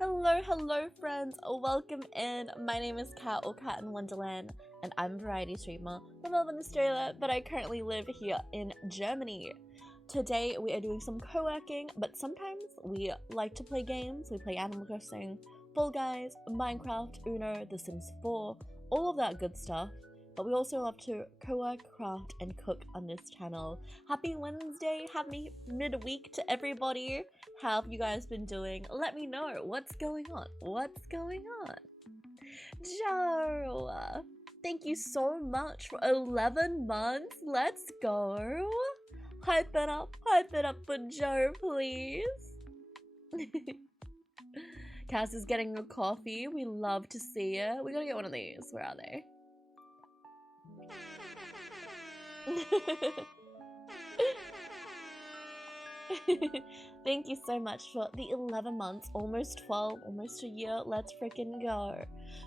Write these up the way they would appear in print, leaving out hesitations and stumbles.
Hello friends, welcome in. My name is Kat or Kat in Wonderland and I'm a variety streamer from Melbourne, Australia, but I currently live here in Germany. Today we are doing some co-working, but sometimes we like to play games. We play Animal Crossing, Fall Guys, Minecraft, Uno, The Sims 4, all of that good stuff. But we also love to co-work, craft, and cook on this channel. Happy Wednesday, happy midweek to everybody. How have you guys been doing? Let me know what's going on. Joe, thank you so much for 11 months. Let's go. Hype it up for Joe, please. Cass is getting a coffee. We love to see it. We gotta get one of these. Where are they? Thank you so much for the 11 months, almost 12, almost a year. Let's freaking go.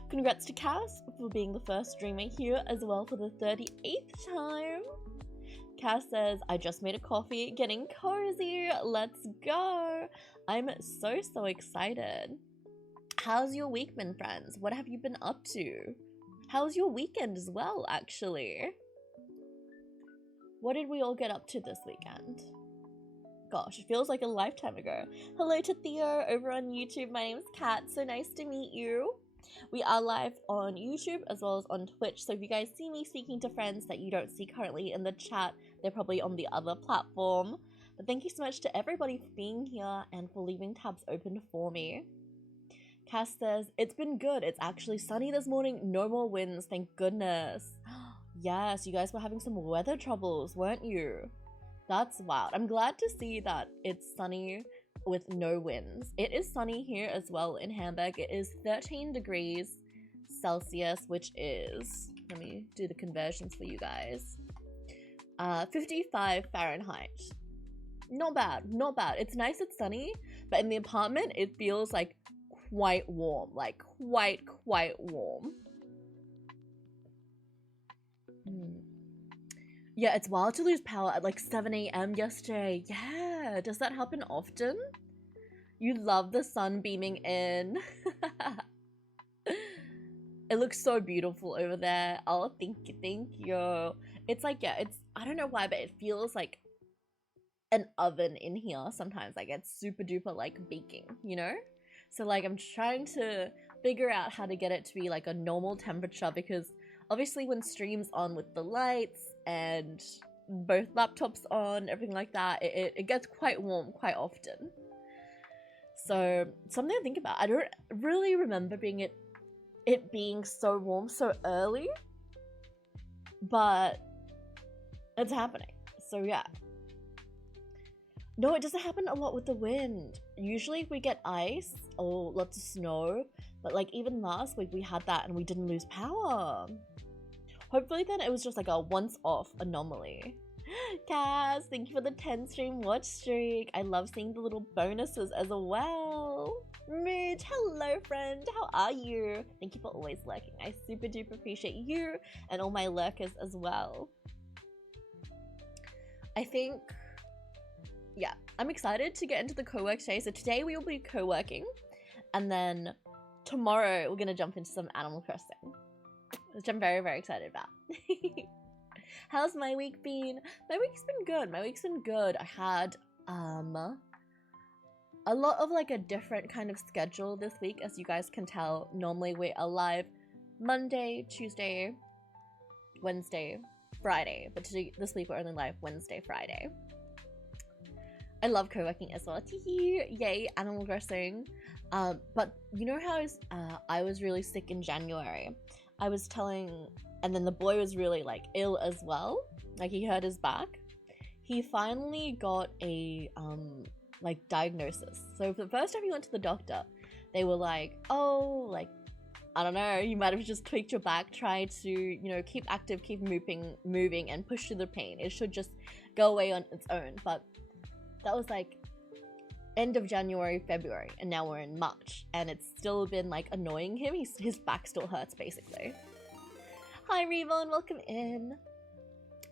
Congrats to Cass for being the first streamer here as well for the 38th time. Cass says, I just made a coffee, getting cozy. Let's go. I'm so excited. How's your week been, friends? What have you been up to? How's your weekend as well, actually? What did we all get up to this weekend? Gosh, it feels like a lifetime ago. Hello to Theo over on YouTube. My name's Kat. So nice to meet you. We are live on YouTube as well as on Twitch. So if you guys see me speaking to friends that you don't see currently in the chat, they're probably on the other platform. But thank you so much to everybody for being here and for leaving tabs open for me. Cass says, it's been good. It's actually sunny this morning. No more winds, thank goodness. Yes, you guys were having some weather troubles, weren't you? That's wild. I'm glad to see that it's sunny with no winds. It is sunny here as well in Hamburg. It is 13 degrees Celsius, which is, let me do the conversions for you guys, 55 Fahrenheit. Not bad. It's nice, it's sunny, but in the apartment it feels like quite warm, like quite warm. Yeah, it's wild to lose power at like 7 AM yesterday. Yeah, does that happen often? You love the sun beaming in. It looks so beautiful over there. Oh, thank you. It's like, yeah, it's, I don't know why, but it feels like an oven in here sometimes. Like it's super duper like baking, you know? So like I'm trying to figure out how to get it to be like a normal temperature, because obviously when streams on with the lights and both laptops on, everything like that, it gets quite warm quite often. So something to think about. I don't really remember it being so warm so early, but it's happening. So yeah. No, it doesn't happen a lot with the wind. Usually if we get ice or lots of snow, but like even last week we had that and we didn't lose power. Hopefully then it was just like a once-off anomaly. Cass, thank you for the 10 stream watch streak. I love seeing the little bonuses as well. Mood, hello friend, how are you? Thank you for always lurking. I super duper appreciate you and all my lurkers as well. I think, yeah, I'm excited to get into the co-work today. So today we will be co-working, and then tomorrow we're gonna jump into some Animal Crossing, which I'm very excited about. How's my week been? My week's been good. I had a lot of like a different kind of schedule this week, as you guys can tell. Normally we are live Monday, Tuesday, Wednesday, Friday, but this week we're only live Wednesday, Friday. I love co-working as well. Yay, Animal Crossing. But you know how I was really sick in January? I was telling, and then the boy was really like ill as well. Like he hurt his back. He finally got a like diagnosis. So for the first time he went to the doctor, they were like, oh, like, I don't know, you might have just tweaked your back. Try to, you know, keep active, keep moving and push through the pain. It should just go away on its own. But that was like end of January, February, and now we're in March, and it's still been like annoying him. His back still hurts basically. Hi Revon, welcome in.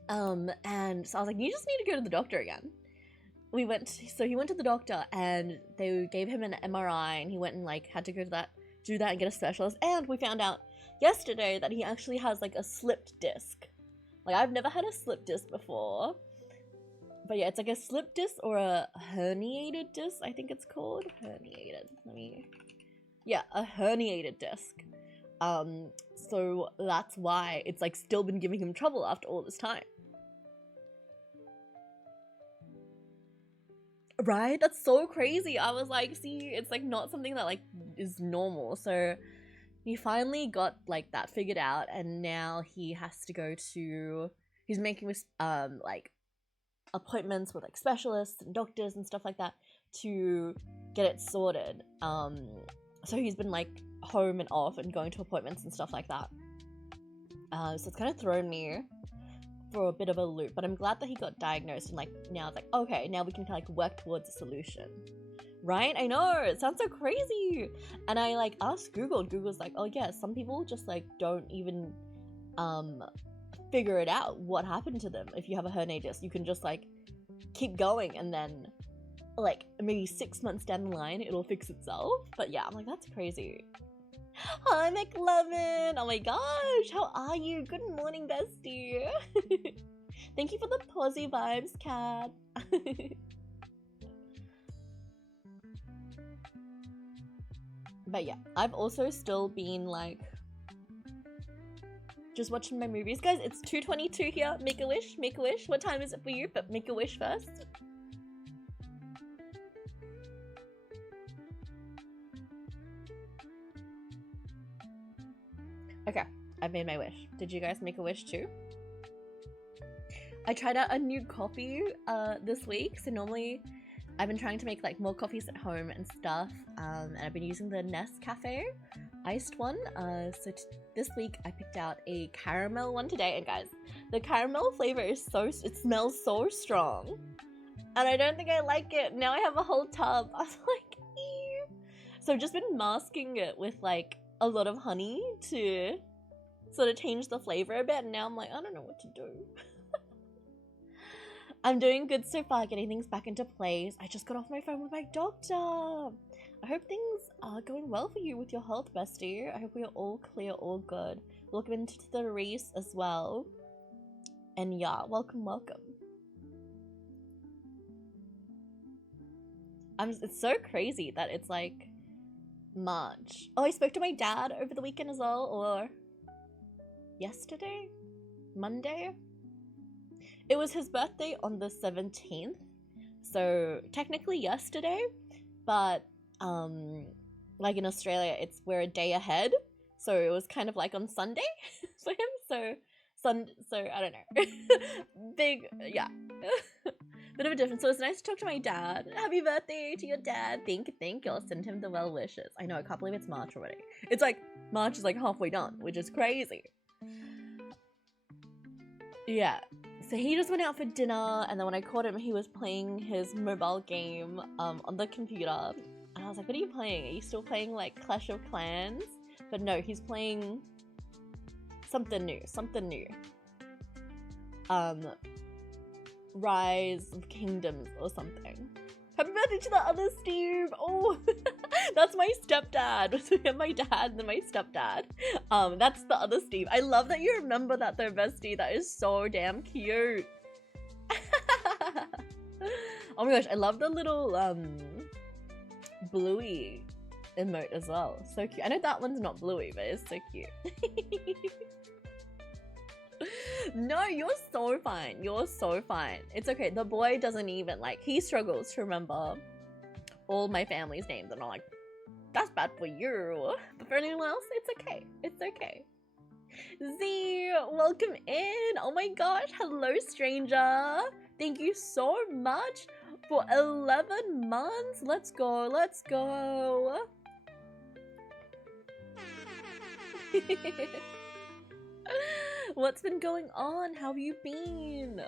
And so I was like, you just need to go to the doctor again. he went to the doctor and they gave him an MRI and he went and like had to go to do that and get a specialist, and we found out yesterday that he actually has like a slipped disc. Like, I've never had a slipped disc before, but yeah, it's like a slipped disc or a herniated disc, I think it's called. Herniated. Yeah, a herniated disc. So that's why it's like still been giving him trouble after all this time. Right? That's so crazy. I was like, see, it's like not something that like is normal. So he finally got like that figured out, and now he has to go to, he's making like appointments with like specialists and doctors and stuff like that to get it sorted. So he's been like home and off and going to appointments and stuff like that. So it's kind of thrown me for a bit of a loop, but I'm glad that he got diagnosed, and like now it's like, okay, now we can kind of like work towards a solution. Right? I know, it sounds so crazy. And I like asked Google, and Google's like, oh yeah, some people just like don't even figure it out what happened to them. If you have a herniated disc, you can just like keep going, and then like maybe 6 months down the line it'll fix itself. But yeah, I'm like, that's crazy. Hi McLovin! Oh my gosh, how are you? Good morning, bestie. Thank you for the posy vibes, cat. But yeah, I've also still been like just watching my movies. Guys, it's 2:22 here. Make a wish, make a wish. What time is it for you? But make a wish first. Okay, I've made my wish. Did you guys make a wish too? I tried out a new coffee this week. So normally I've been trying to make like more coffees at home and stuff, and I've been using the Nescafe iced one. So this week I picked out a caramel one today, and guys, the caramel flavor is it smells so strong, and I don't think I like it. Now I have a whole tub. I was like, ew. So I've just been masking it with like a lot of honey to sort of change the flavor a bit, and now I'm like, I don't know what to do. I'm doing good so far, getting things back into place. I just got off my phone with my doctor. I hope things are going well for you with your health, bestie. I hope we are all clear, all good. Welcome into the race as well. And yeah, welcome. It's so crazy that it's like March. Oh, I spoke to my dad over the weekend as well, or yesterday? Monday? It was his birthday on the 17th, so technically yesterday, but like in Australia, we're a day ahead, so it was kind of like on Sunday for him. So I don't know. Big, yeah. Bit of a difference. So it's nice to talk to my dad. Happy birthday to your dad. Thank you. I'll send him the well wishes. I know, I can't believe it's March already. It's like March is like halfway done, which is crazy. Yeah. So he just went out for dinner, and then when I caught him, he was playing his mobile game on the computer. And I was like, what are you playing? Are you still playing like Clash of Clans? But no, he's playing something new. Rise of Kingdoms or something. Happy birthday to the other Steve! Oh, that's my stepdad. So we have my dad and then my stepdad. That's the other Steve. I love that you remember that though, bestie. That is so damn cute. Oh my gosh, I love the little bluey emote as well. So cute. I know that one's not bluey, but it's so cute. No, you're so fine. It's okay. The boy doesn't even like, he struggles to remember all my family's names, and I'm like, that's bad for you. But for anyone else, it's okay. Z, welcome in. Oh my gosh, hello stranger. Thank you so much for 11 months. Let's go. What's been going on? How have you been?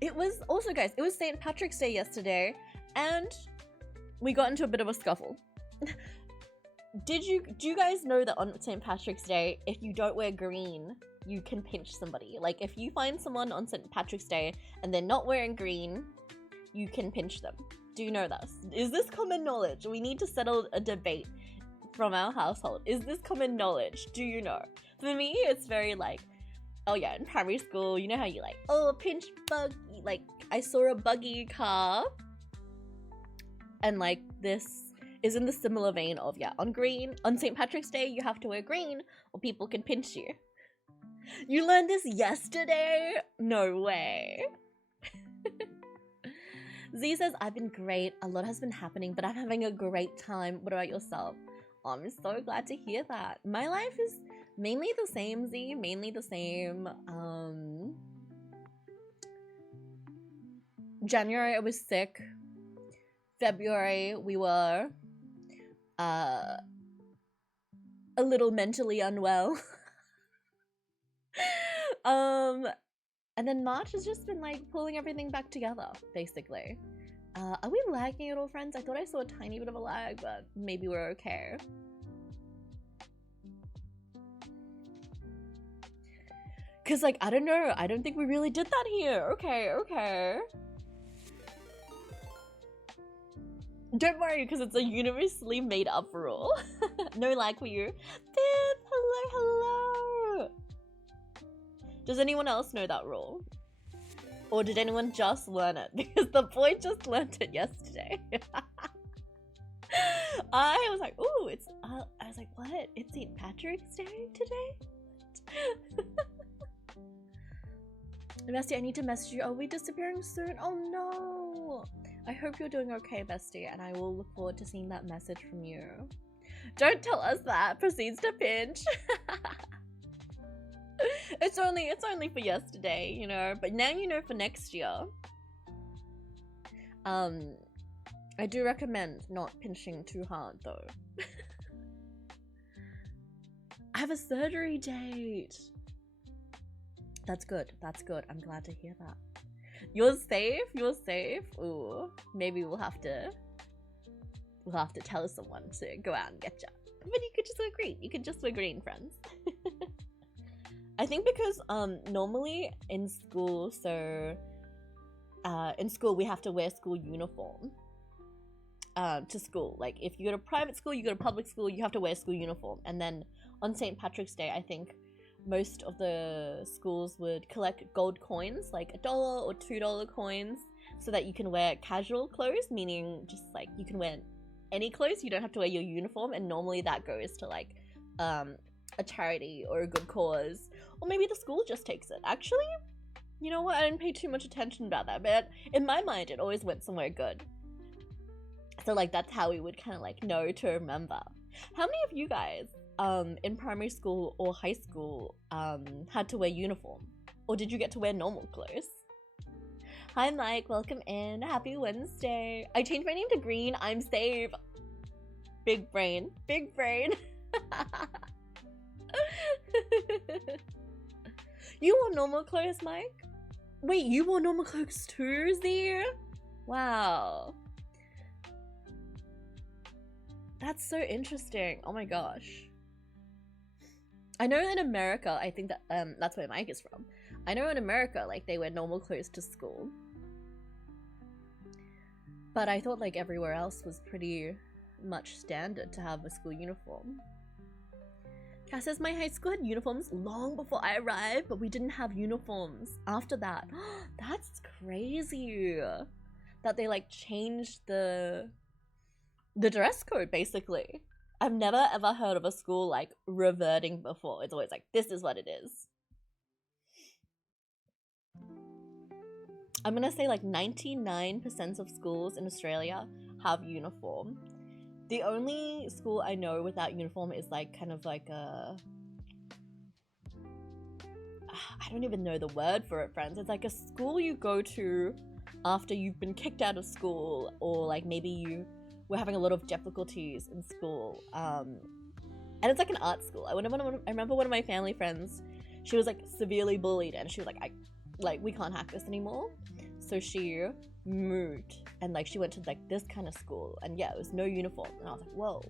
It was also, guys, it was St. Patrick's Day yesterday, and we got into a bit of a scuffle. Do you guys know that on St. Patrick's Day, if you don't wear green, you can pinch somebody. Like if you find someone on St. Patrick's Day and they're not wearing green, you can pinch them. Do you know this? Is this common knowledge? We need to settle a debate from our household. Is this common knowledge? Do you know? For me, it's very like, oh yeah, in primary school, you know how you like, oh, pinch buggy. Like I saw a buggy car. And like this is in the similar vein of, yeah, on St. Patrick's Day, you have to wear green or people can pinch you. You learned this yesterday? No way. Z says, I've been great. A lot has been happening, but I'm having a great time. What about yourself? Oh, I'm so glad to hear that. My life is mainly the same, Z. Mainly the same. January, I was sick. February, we were a little mentally unwell. And then March has just been like pulling everything back together, basically. Are we lagging at all, friends? I thought I saw a tiny bit of a lag, but maybe we're okay. Cause like, I don't know, I don't think we really did that here. Okay. Don't worry, because it's a universally made up rule. No lag for you. Bib, hello. Does anyone else know that rule? Or did anyone just learn it? Because the boy just learned it yesterday. I was like, ooh, it's, I was like, what? It's St. Patrick's Day today? Bestie, I need to message you. Are we disappearing soon? Oh no. I hope you're doing okay, bestie, and I will look forward to seeing that message from you. Don't tell us that. Proceeds to pinch. It's only for yesterday, you know, but now you know for next year. I do recommend not pinching too hard though. I have a surgery date. That's good. I'm glad to hear that. You're safe? Ooh, maybe we'll have to tell someone to go out and get you. But you could just wear green. You could just wear green, friends. I think because normally in school, in school we have to wear school uniform to school. Like if you go to private school, you go to public school, you have to wear school uniform. And then on St. Patrick's Day, I think most of the schools would collect gold coins, like $1 or $2 coins, so that you can wear casual clothes, meaning just like you can wear any clothes, you don't have to wear your uniform, and normally that goes to like a charity or a good cause, or maybe the school just takes it. Actually, you know what, I didn't pay too much attention about that, but in my mind it always went somewhere good. So like that's how we would kind of like know to remember. How many of you guys in primary school or high school had to wear uniform, or did you get to wear normal clothes? Hi Mike, welcome in. Happy Wednesday. I changed my name to Green. I'm safe. Big brain. You wore normal clothes, Mike? Wait, you wore normal clothes too, Z? Wow. That's so interesting. Oh my gosh. I know in America, I think that that's where Mike is from. I know in America, like, they wear normal clothes to school. But I thought, like, everywhere else was pretty much standard to have a school uniform. Cass says, my high school had uniforms long before I arrived, but we didn't have uniforms after that. That's crazy. That they, like, changed the dress code, basically. I've never ever heard of a school, like, reverting before. It's always like, this is what it is. I'm gonna say like 99% of schools in Australia have uniform. The only school I know without uniform is like kind of like a... I don't even know the word for it, friends. It's like a school you go to after you've been kicked out of school, or like maybe you were having a lot of difficulties in school. And it's like an art school. I remember one of my family friends, she was like severely bullied, and she was like, we can't hack this anymore. So she moved, and like she went to like this kind of school, and yeah, it was no uniform, and I was like, whoa.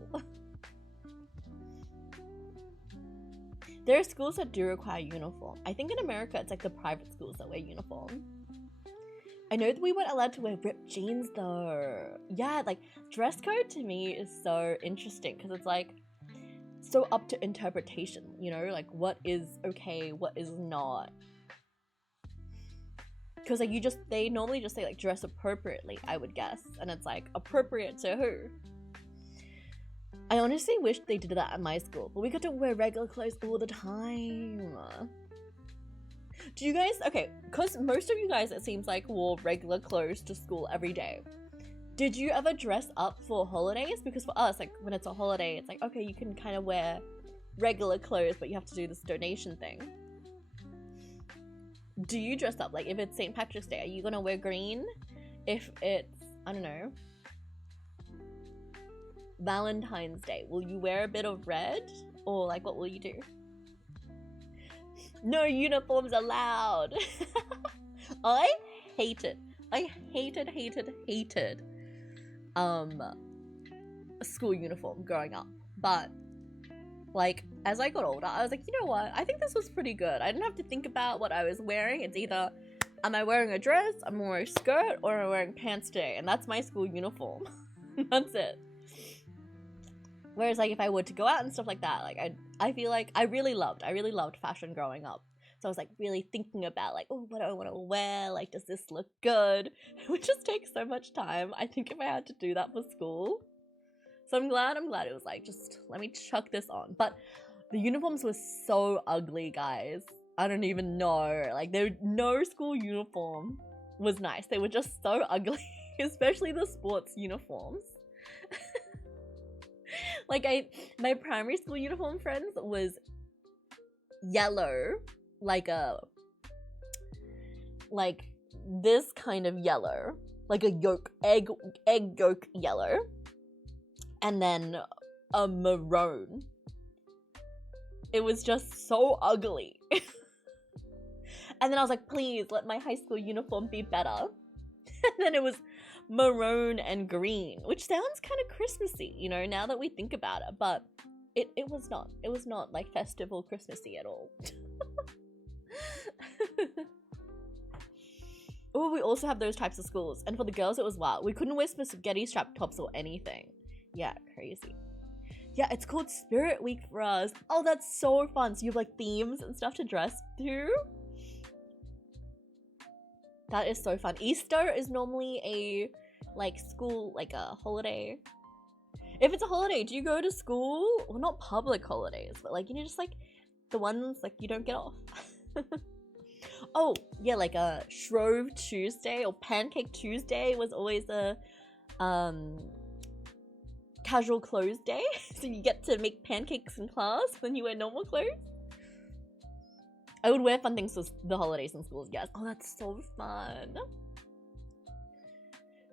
There are schools that do require uniform. I think in America it's like the private schools that wear uniform. I know that we weren't allowed to wear ripped jeans though. Yeah, like dress code to me is so interesting because it's like so up to interpretation, you know, like what is okay, what is not. Because like they normally just say like dress appropriately, I would guess, and it's like appropriate to who? I honestly wish they did that at my school, but we got to wear regular clothes all the time. Do you guys, okay, because most of you guys, it seems like, wore regular clothes to school every day. Did you ever dress up for holidays? Because for us, like, when it's a holiday, it's like, okay, you can kind of wear regular clothes, but you have to do this donation thing. Do you dress up? Like, if it's St. Patrick's Day, are you gonna wear green? If it's, I don't know, Valentine's Day, will you wear a bit of red? Or, like, what will you do? No uniforms allowed. I hated school uniform growing up. But like as I got older, I was like, you know what? I think this was pretty good. I didn't have to think about what I was wearing. It's either am I wearing a dress, I'm wearing a skirt, or am I wearing pants today? And that's my school uniform. That's it. Whereas like if I were to go out and stuff like that, like I feel like I really loved fashion growing up. So I was like really thinking about like, oh, what do I want to wear? Like, does this look good? It would just take so much time. I think if I had to do that for school. So I'm glad it was like, just let me chuck this on. But the uniforms were so ugly, guys. I don't even know. Like no school uniform was nice. They were just so ugly, especially the sports uniforms. Like my primary school uniform, friends, was yellow, like this kind of yellow, like a egg yolk yellow, and then a maroon. It was just so ugly. And then I was like, please let my high school uniform be better. And then it was maroon and green, which sounds kind of Christmassy, you know, now that we think about it, but it was not. It was not like festive or Christmassy at all. Oh, we also have those types of schools, and for the girls it was wild. We couldn't wear spaghetti strap tops or anything. Yeah, crazy. Yeah, it's called Spirit Week for us. Oh, that's so fun. So you have like themes and stuff to dress to. That is so fun. Easter is normally a like school, like a holiday. If it's a holiday, do you go to school? Well, not public holidays, but like, you know, just like the ones like you don't get off. Oh, yeah, like a Shrove Tuesday or Pancake Tuesday was always a casual clothes day. So you get to make pancakes in class when you wear normal clothes. I would wear fun things for the holidays in schools, yes. Oh, that's so fun.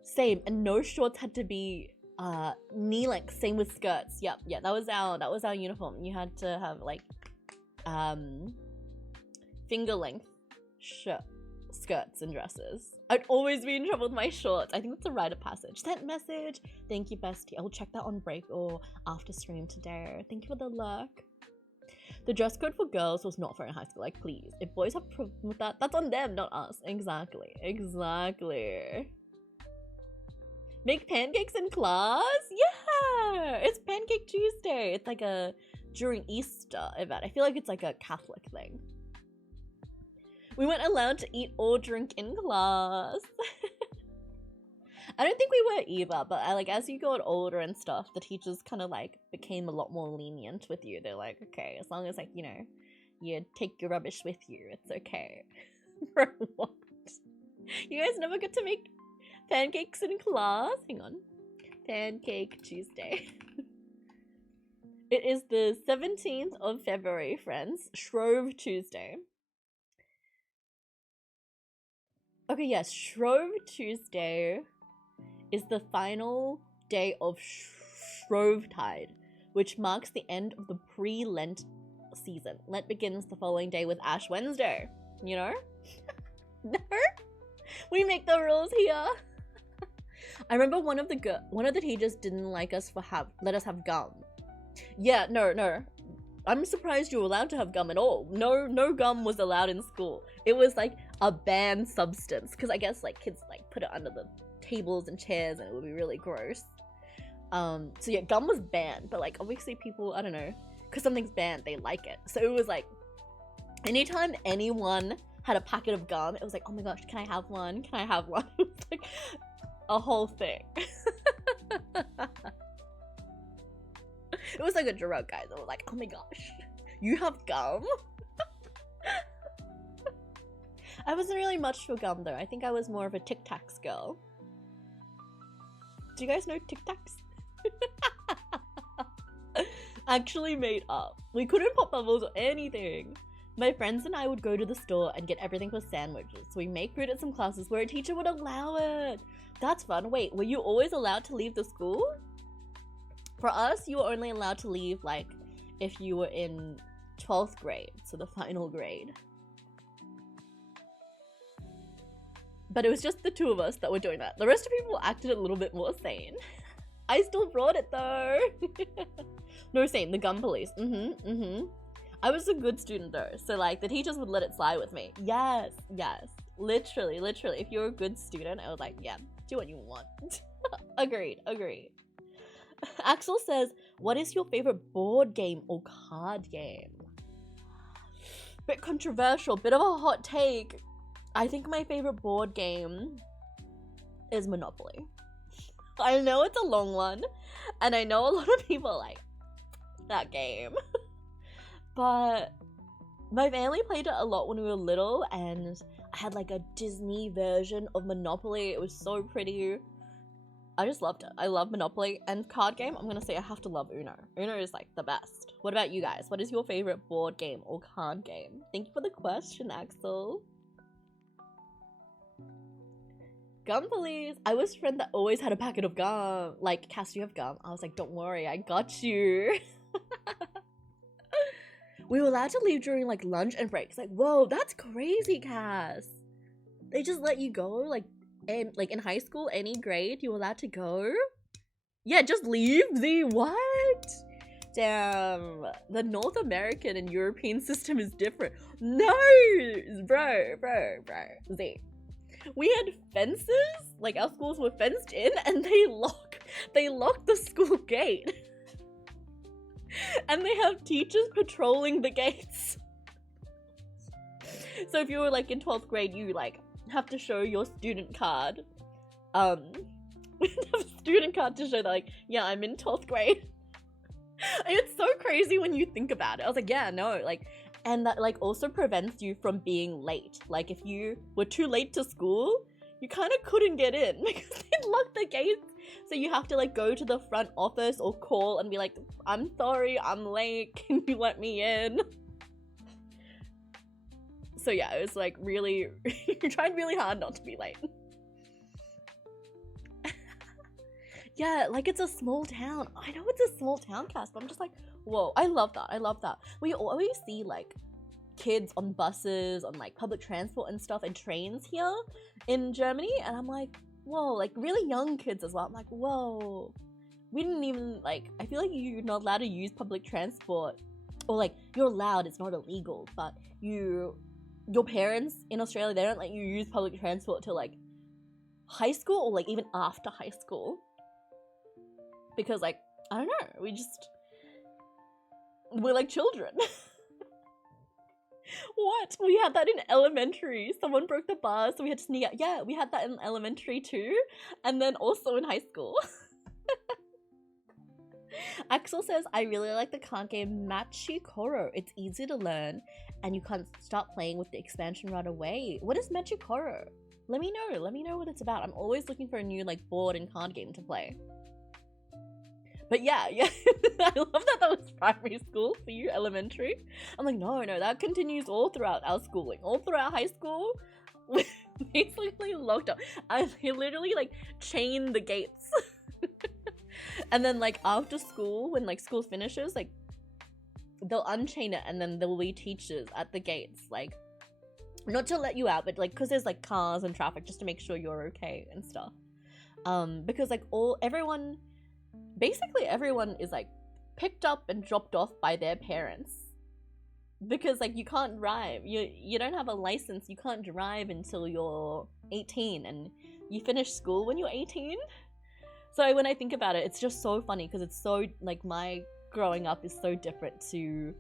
Same, and no shorts had to be knee length. Same with skirts. Yep, yeah, that was our uniform. You had to have like finger length skirts and dresses. I'd always be in trouble with my shorts. I think that's a rite of passage. Sent message. Thank you, bestie. I'll check that on break or after stream today. Thank you for the lurk. The dress code for girls was not fair in high school. Like, please. If boys have problem with that, that's on them, not us. Exactly. Make pancakes in class? Yeah! It's Pancake Tuesday. It's like a during Easter event. I feel like it's like a Catholic thing. We weren't allowed to eat or drink in class. I don't think we were either, but like as you got older and stuff, the teachers kind of like became a lot more lenient with you. They're like, okay, as long as like, you know, you take your rubbish with you, it's okay. For what? You guys never get to make pancakes in class? Hang on. Pancake Tuesday. It is the 17th of February, friends. Shrove Tuesday. Okay, yes, Shrove Tuesday is the final day of Shrovetide, which marks the end of the pre-Lent season. Lent begins the following day with Ash Wednesday, you know? No? We make the rules here. I remember one of the teachers didn't like us for let us have gum. Yeah, no. I'm surprised you were allowed to have gum at all. No gum was allowed in school. It was like a banned substance, because I guess like kids like put it under the tables and chairs and it would be really gross. So yeah, gum was banned, but like obviously people, I don't know, because something's banned, they like it. So it was like, anytime anyone had a packet of gum, it was like, oh my gosh, can I have one? Can I have one? It was like a whole thing. It was like a drug, guys. I was like, oh my gosh, you have gum? I wasn't really much for gum though. I think I was more of a Tic Tacs girl. Do you guys know Tic Tacs? Actually made up. We couldn't pop bubbles or anything. My friends and I would go to the store and get everything for sandwiches. So we make food at some classes where a teacher would allow it. That's fun. Wait, were you always allowed to leave the school? For us, you were only allowed to leave like if you were in 12th grade, so the final grade. But it was just the two of us that were doing that. The rest of people acted a little bit more sane. I still brought it though. No, same, the gum police. I was a good student though, so like the teachers would let it slide with me. Yes. Literally. If you're a good student, I was like, yeah, do what you want. Agreed. Axel says, what is your favorite board game or card game? Bit controversial, bit of a hot take. I think my favorite board game is Monopoly. I know it's a long one, and I know a lot of people like that game. But my family played it a lot when we were little, and I had like a Disney version of Monopoly. It was so pretty. I just loved it. I love Monopoly. And card game, I'm gonna say I have to love Uno. Uno is like the best. What about you guys? What is your favorite board game or card game? Thank you for the question, Axel. Gum police. I was a friend that always had a packet of gum. Like, Cass, do you have gum? I was like, don't worry, I got you. We were allowed to leave during like lunch and breaks. Like, whoa, that's crazy, Cass. They just let you go, like in high school, any grade, you were allowed to go? Yeah, just leave? Z, what? Damn, the North American and European system is different. No, bro, Z. We had fences, like our schools were fenced in, and they locked the school gate. And they have teachers patrolling the gates. So if you were like in 12th grade, you like have to show your student card. Student card to show that like, yeah, I'm in 12th grade. It's so crazy when you think about it. I was like, yeah, no, like, and that like also prevents you from being late. Like if you were too late to school, you kind of couldn't get in because they locked the gates. So you have to like go to the front office or call and be like, I'm sorry, I'm late, can you let me in? So yeah, it was like really, you're trying really hard not to be late. Yeah, like it's a small town. I know it's a small town, Cass, but I'm just like, whoa, I love that. We always see like kids on buses, on like public transport and stuff, and trains here in Germany, and I'm like, whoa, like really young kids as well. I'm like, whoa, we didn't even like, I feel like you're not allowed to use public transport, or like you're allowed, it's not illegal, but your parents in Australia, they don't let you use public transport till like high school or like even after high school, because like, I don't know, we're like children. What? We had that in elementary. Someone broke the bars, so we had to sneak out. Yeah, we had that in elementary too, and then also in high school. Axel says, I really like the card game Machikoro. It's easy to learn, and you can't start playing with the expansion right away. What is Machikoro? Let me know what it's about. I'm always looking for a new like board and card game to play. But yeah, I love that was primary school for you, elementary. I'm like, no, that continues all throughout our schooling. All throughout high school, we're basically locked up. They literally like chain the gates. And then like after school, when like school finishes, like they'll unchain it, and then there will be teachers at the gates, like not to let you out, but like because there's like cars and traffic, just to make sure you're okay and stuff. Because like basically everyone is like picked up and dropped off by their parents. Because like you can't drive. You don't have a license, you can't drive until you're 18 and you finish school when you're 18. So when I think about it, it's just so funny because it's so like my growing up is so different to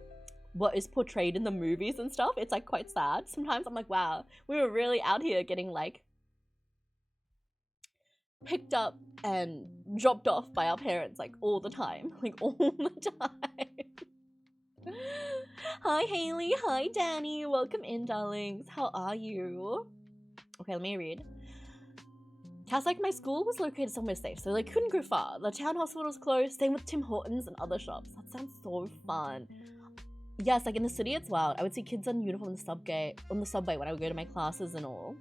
what is portrayed in the movies and stuff. It's like quite sad. Sometimes I'm like, wow, we were really out here getting like picked up and dropped off by our parents like all the time. Like all the time. Hi Haley, hi Danny, welcome in darlings. How are you? Okay, let me read. Cass, like, my school was located somewhere safe, so they couldn't go far. The town hospital was closed, same with Tim Hortons and other shops. That sounds so fun. Yes, like in the city it's wild. I would see kids in uniform on the subway when I would go to my classes and all.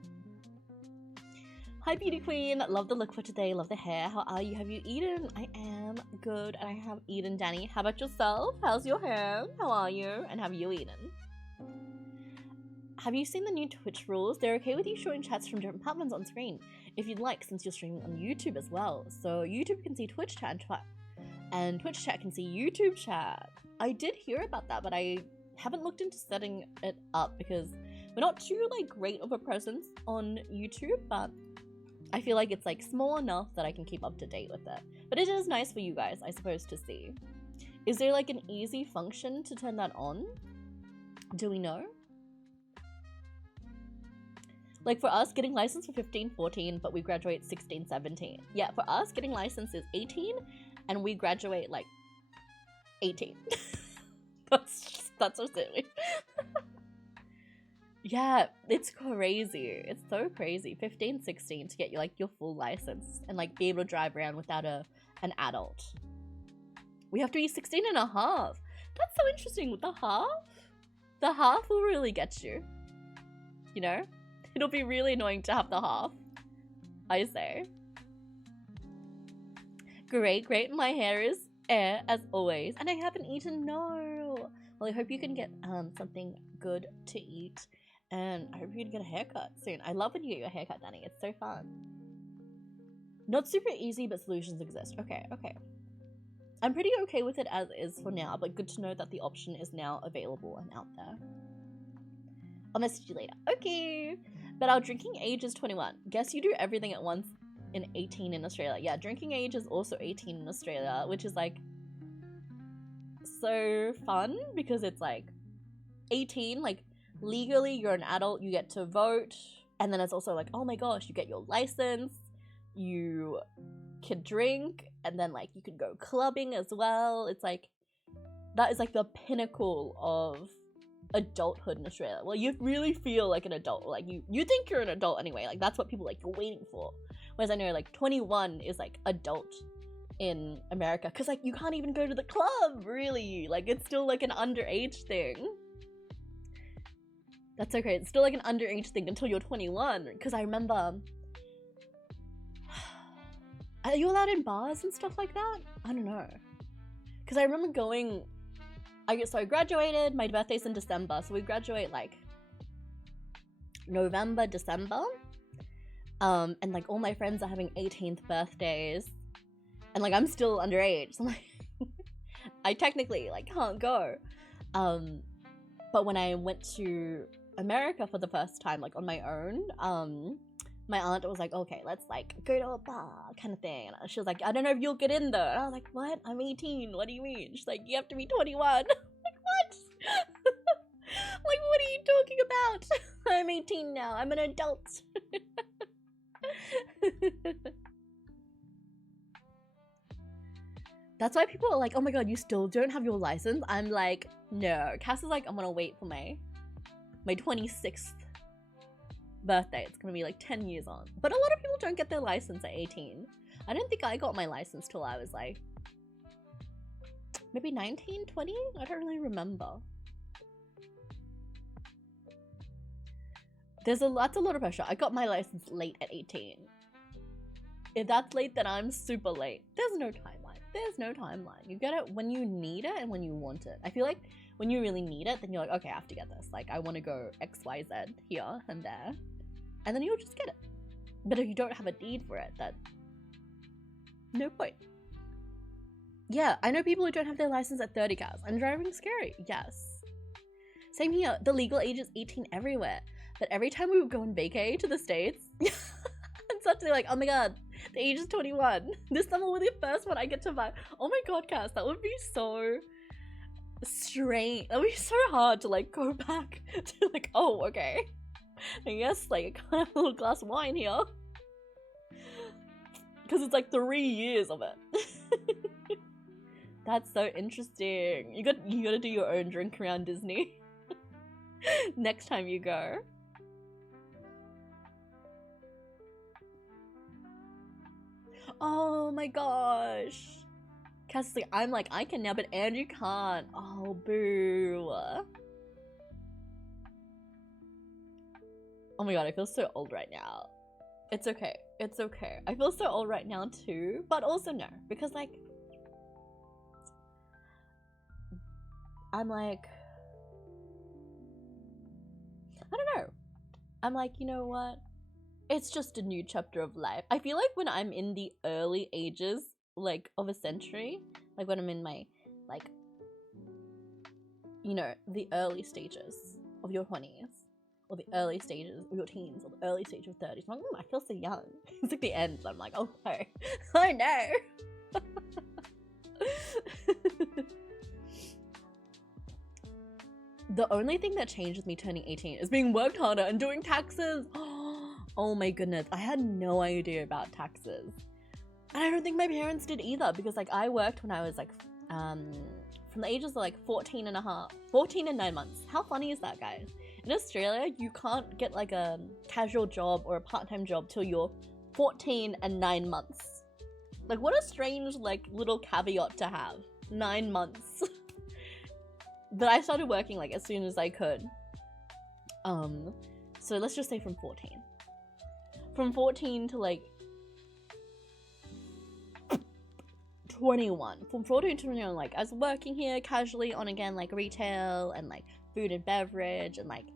Hi beauty queen, love the look for today, love the hair. How are you? Have you eaten? I am good and I have eaten, Danny. How about yourself? How's your hair? How are you? And have you eaten? Have you seen the new Twitch rules? They're okay with you showing chats from different platforms on screen if you'd like, since you're streaming on YouTube as well. So YouTube can see Twitch chat and Twitch chat can see YouTube chat. I did hear about that, but I haven't looked into setting it up because we're not too like great of a presence on YouTube, but I feel like it's like small enough that I can keep up to date with it. But it is nice for you guys, I suppose, to see. Is there like an easy function to turn that on? Do we know? Like for us, getting licensed for 15, 14, but we graduate 16, 17. Yeah, for us, getting licensed is 18, and we graduate like 18. that's so silly. Yeah, it's crazy. It's so crazy. 15, 16 to get you like your full license and like be able to drive around without an adult. We have to be 16 and a half. That's so interesting. With the half will really get you. You know? It'll be really annoying to have the half, I say. Great, great. My hair is air as always. And I haven't eaten, no. Well, I hope you can get something good to eat. And I hope you can get a haircut soon. I love when you get your haircut, Danny. It's so fun. Not super easy, but solutions exist. Okay, okay. I'm pretty okay with it as is for now, but good to know that the option is now available and out there. I'll message you later. Okay. But our drinking age is 21. Guess you do everything at once in 18 in Australia. Yeah, drinking age is also 18 in Australia, which is like so fun because it's like 18, like legally you're an adult, you get to vote, and then it's also like, oh my gosh, you get your license, you can drink, and then like you can go clubbing as well. It's like that is like the pinnacle of adulthood in Australia. Well, you really feel like an adult. Like you think you're an adult anyway. Like that's what people like you're waiting for. Whereas I know like 21 is like adult in America because like you can't even go to the club really. Like it's still like an underage thing. That's okay. It's still like an underage thing until you're 21. Because I remember, are you allowed in bars and stuff like that? I don't know. Because I remember going. I graduated, my birthday's in December, so we graduate like November, December, and like all my friends are having 18th birthdays, and like I'm still underage, so I'm like, I technically like can't go, but when I went to America for the first time, like on my own, my aunt was like, okay, let's like go to a bar kind of thing. And she was like, I don't know if you'll get in there. And I was like, what? I'm 18. What do you mean? She's like, you have to be 21. I'm like, what? Like, what are you talking about? I'm 18 now. I'm an adult. That's why people are like, oh my god, you still don't have your license? I'm like, no. Cass is like, I'm gonna wait for my 26th birthday. It's gonna be like 10 years on. But a lot of people don't get their license at 18. I don't think I got my license till I was like maybe 19, 20? I don't really remember. That's a lot of pressure. I got my license late at 18. If that's late, then I'm super late. There's no timeline. There's no timeline. You get it when you need it and when you want it. I feel like when you really need it, then you're like, okay, I have to get this. Like, I want to go XYZ here and there. And then you'll just get it. But if you don't have a need for it, then no point. Yeah, I know people who don't have their license at 30 cars. And driving scary, yes. Same here, the legal age is 18 everywhere. But every time we would go on vacay to the States, and suddenly like, oh my god, the age is 21. This summer will be the first one I get to buy. Oh my god, Cass, that would be so strange. That would be so hard to like go back to like, oh, okay. I guess like I can't have a little glass of wine here. Because it's like 3 years of it. That's so interesting. You gotta do your own drink around Disney. Next time you go. Oh my gosh. Cass, I'm like, I can now, but Andrew can't. Oh, boo. Oh my god, I feel so old right now. It's okay. It's okay. I feel so old right now too, but also no, because like, I'm like, I don't know. I'm like, you know what? It's just a new chapter of life. I feel like when I'm in the early ages, like, of a century, like when I'm in my, like, you know, the early stages of your 20s, or the early stages of your teens, or the early stage of 30s, I'm like, I feel so young. It's like the end, I'm like, oh no. Oh no. The only thing that changed with me turning 18 is being worked harder and doing taxes. Oh my goodness, I had no idea about taxes. And I don't think my parents did either, because like I worked when I was like, from the ages of like 14 and 9 months. How funny is that, guys? In Australia, you can't get like a casual job or a part-time job till you're 14 and 9 months. Like what a strange like little caveat to have. 9 months. But I started working like as soon as I could. So let's just say from 14. From 14 to like 21. From 14 to 21, like I was working here casually on again like retail and like food and beverage and like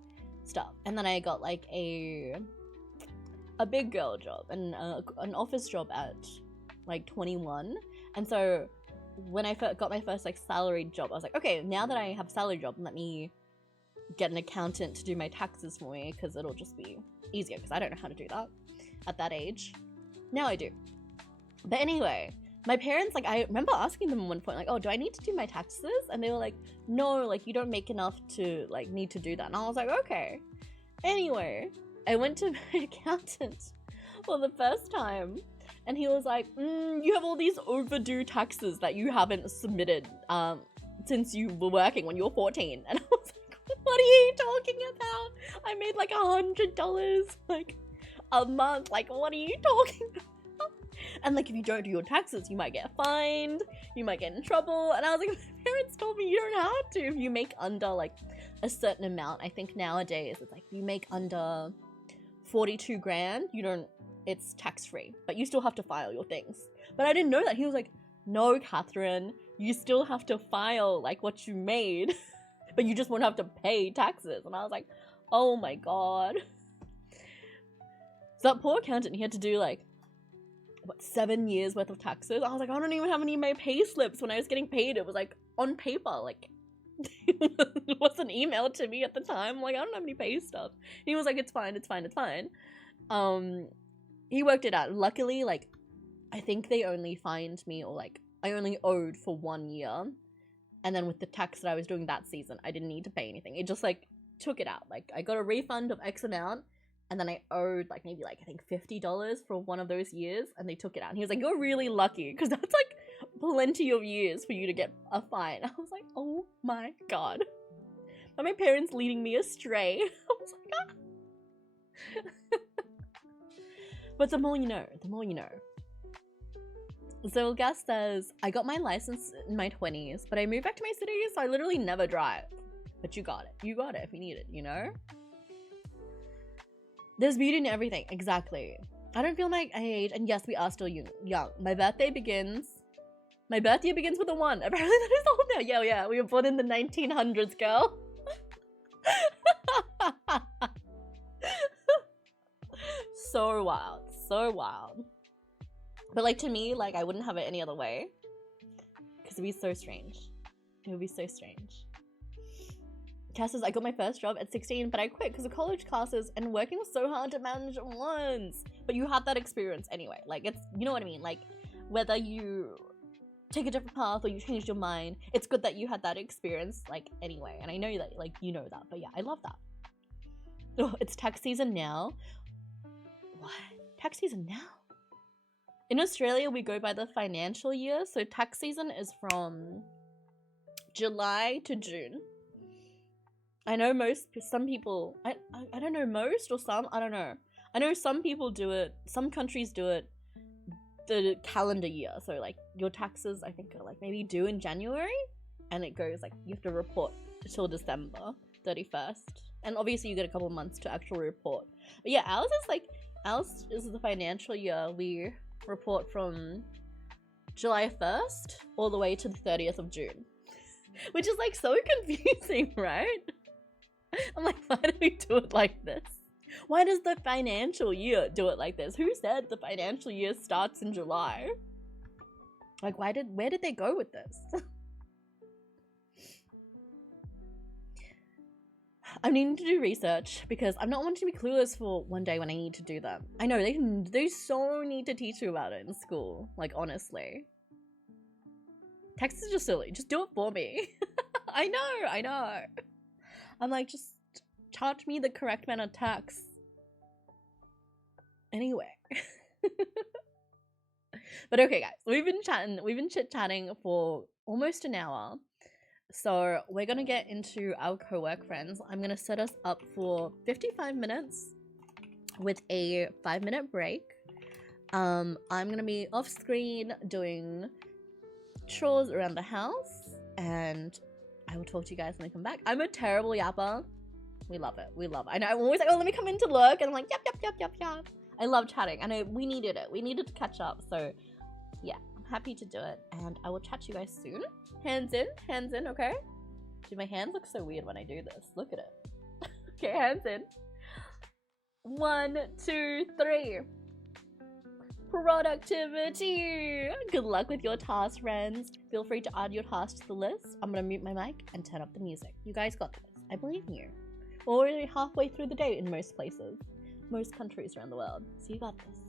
stuff. And then I got like a big girl job and an office job at like 21. And so when I got my first like salaried job, I was like, okay, now that I have a salary job, let me get an accountant to do my taxes for me, because it'll just be easier, because I don't know how to do that at that age. Now I do. But anyway, my parents, like, I remember asking them at one point, like, oh, do I need to do my taxes? And they were like, no, like, you don't make enough to, like, need to do that. And I was like, okay. Anyway, I went to my accountant for the first time, and he was like, you have all these overdue taxes that you haven't submitted since you were working when you were 14. And I was like, what are you talking about? I made like $100 like a month. Like, what are you talking about? And like, if you don't do your taxes, you might get fined, you might get in trouble. And I was like, my parents told me you don't have to if you make under like a certain amount. I think nowadays it's like, if you make under 42 grand, you don't, it's tax-free, but you still have to file your things. But I didn't know that. He was like, no, Catherine, you still have to file like what you made, but you just won't have to pay taxes. And I was like, oh my god. So that poor accountant, he had to do like, what, 7 years worth of taxes? I was like, I don't even have any of my pay slips. When I was getting paid, it was like on paper, like it wasn't emailed to me at the time. I'm like, I don't have any pay stuff. And he was like, it's fine, it's fine, it's fine. He worked it out. Luckily, like, I think they only fined me, or like, I only owed for 1 year. And then with the tax that I was doing that season, I didn't need to pay anything. It just like took it out. Like, I got a refund of X amount, and then I owed like maybe like I think $50 for one of those years, and they took it out. And he was like, you're really lucky, because that's like plenty of years for you to get a fine. I was like, oh my god. Are my parents leading me astray? I was like, ah. But the more you know, the more you know. So Gus says, I got my license in my 20s, but I moved back to my city, so I literally never drive. But you got it. You got it if you need it, you know? There's beauty in everything. Exactly. I don't feel my age, and yes, we are still young. My birthday begins with a 1. Apparently that is old now. Yeah, we were born in the 1900s, girl. So wild. So wild. But like, to me, like, I wouldn't have it any other way. because it'd be so strange. It would be so strange. Cass says, I got my first job at 16, but I quit because of college classes and working was so hard to manage at once. But you had that experience anyway. Like, it's, you know what I mean? Like, whether you take a different path or you changed your mind, it's good that you had that experience, like, anyway. And I know that, like, you know that. But yeah, I love that. Oh, it's tax season now. What? Tax season now? In Australia, we go by the financial year. So tax season is from July to June. I know some people, I don't know most or some, I don't know. I know some people do it, some countries do it the calendar year. So like your taxes, I think are like maybe due in January and it goes like, you have to report till December 31st. And obviously you get a couple months to actually report. But yeah, ours is the financial year. We report from July 1st all the way to the 30th of June. Which is like so confusing, right? I'm like, why do we do it like this? Why does the financial year do it like this? Who said the financial year starts in July? Like, where did they go with this? I need to do research because I'm not wanting to be clueless for one day when I need to do them. I know they so need to teach you about it in school. Like, honestly. Text is just silly. Just do it for me. I know. I'm like, just charge me the correct amount of tax. Anyway. But okay, guys. We've been chit-chatting for almost an hour. So we're going to get into our co-work friends. I'm going to set us up for 55 minutes with a 5-minute break. I'm going to be off screen doing chores around the house and I will talk to you guys when I come back. I'm a terrible yapper. We love it. I know I'm always like, oh, let me come in to look, and I'm like, yep. I love chatting. I know we needed it. We needed to catch up. So yeah, I'm happy to do it, and I will chat to you guys soon. Hands in, okay? Dude, my hands look so weird when I do this. Look at it. Okay, hands in. 1, 2, 3. Productivity! Good luck with your tasks, friends. Feel free to add your tasks to the list. I'm gonna mute my mic and turn up the music. You guys got this. I believe in you. We're already halfway through the day in most places. Most countries around the world. So you got this.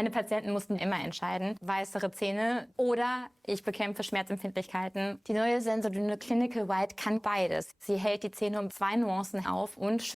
Meine Patienten mussten immer entscheiden, weißere Zähne oder ich bekämpfe Schmerzempfindlichkeiten. Die neue Sensodyne Clinical White kann beides. Sie hält die Zähne um 2 Nuancen auf und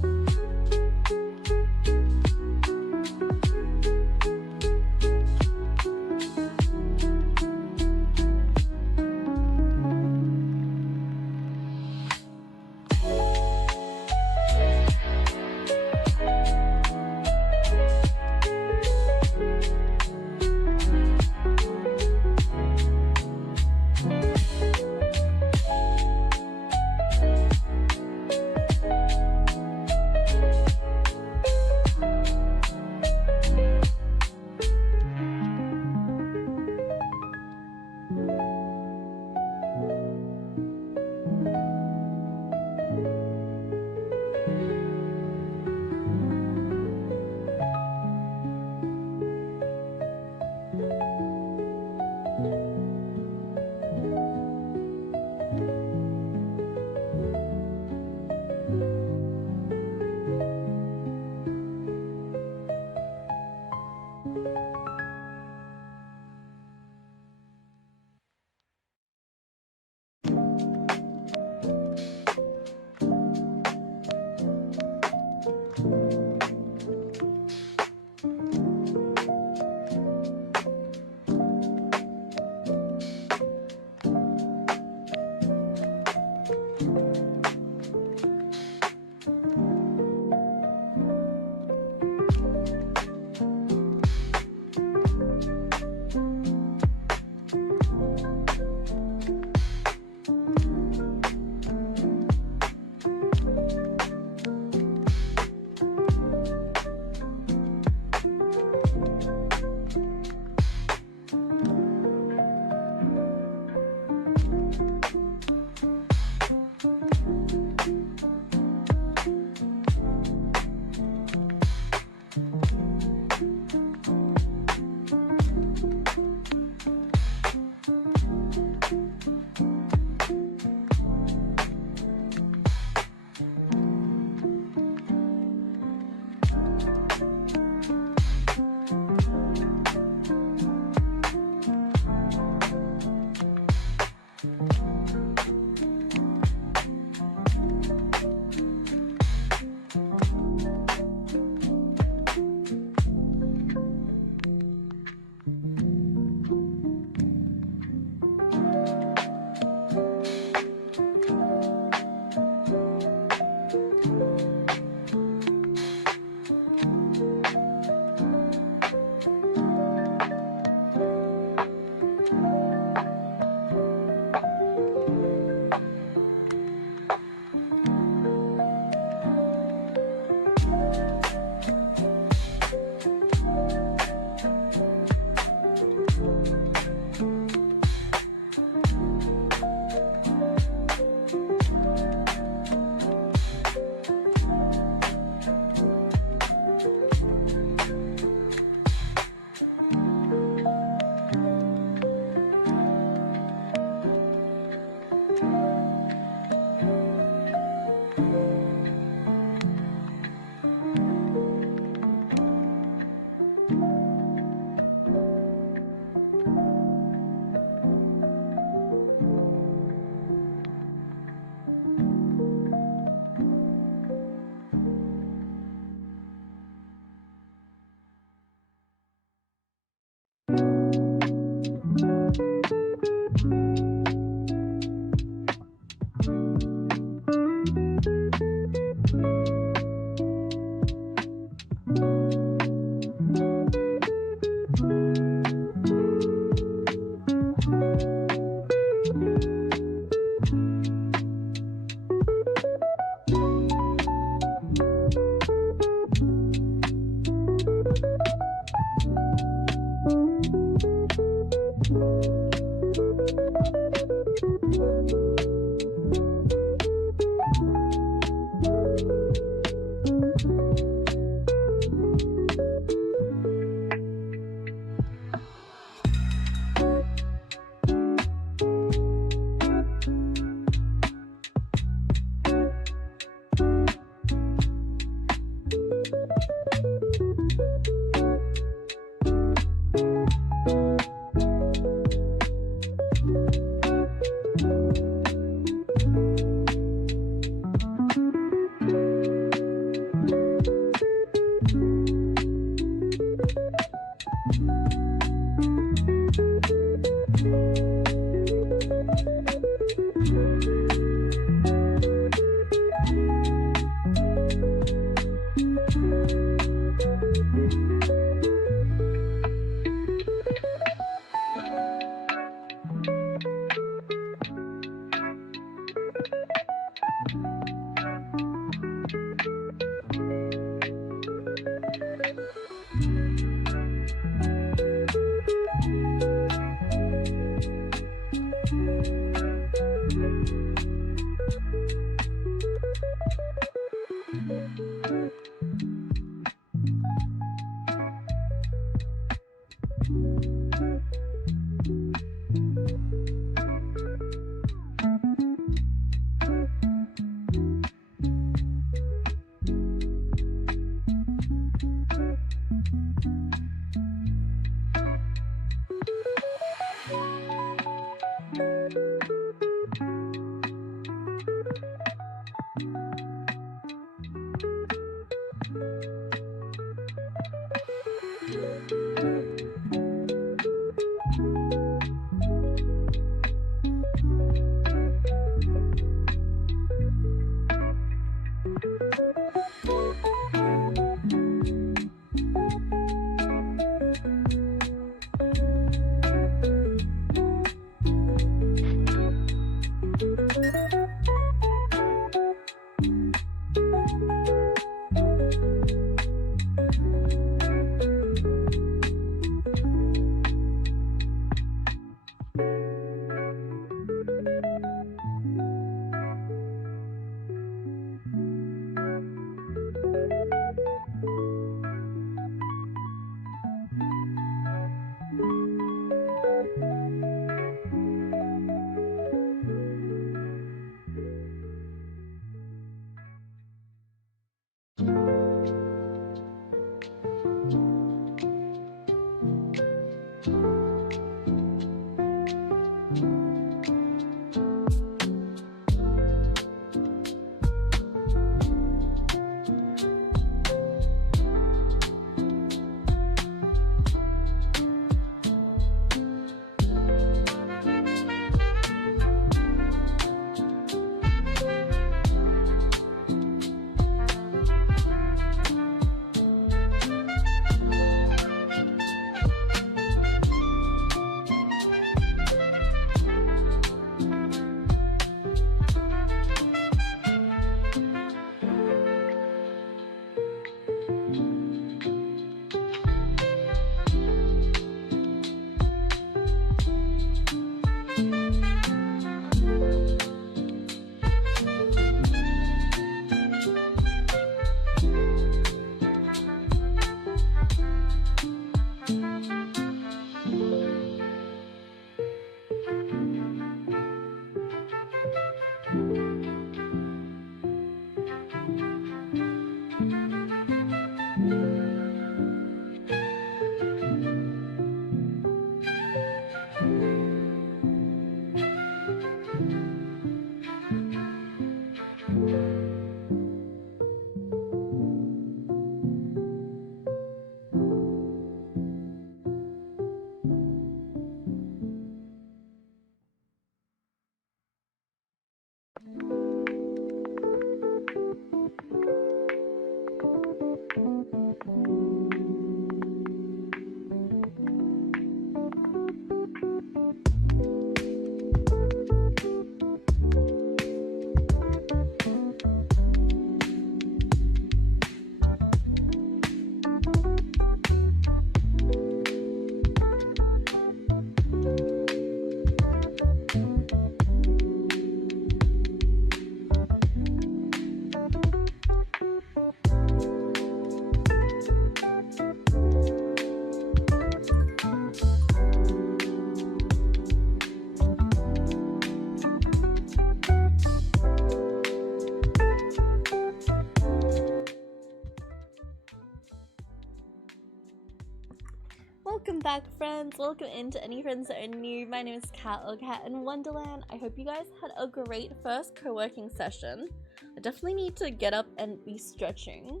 back, friends. Welcome into Any Friends That Are New. My name is Kat or Cat in Wonderland. I hope you guys had a great first co-working session. I definitely need to get up and be stretching.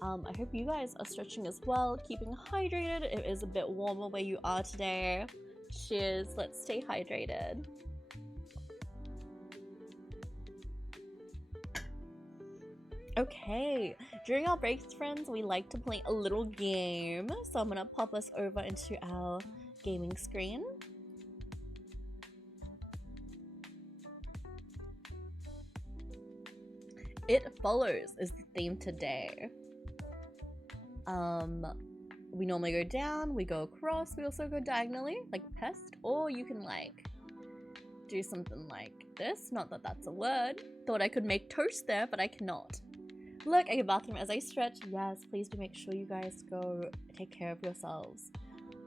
I hope you guys are stretching as well, keeping hydrated. It is a bit warmer where you are today. Cheers, let's stay hydrated. Okay, during our breaks, friends, we like to play a little game. So I'm gonna pop us over into our gaming screen. It Follows is the theme today. We normally go down, we go across, we also go diagonally, like pest, or you can like do something like this. Not that that's a word. Thought I could make toast there, but I cannot. Look, I get bathroom as I stretch. Yes, please do make sure you guys go take care of yourselves.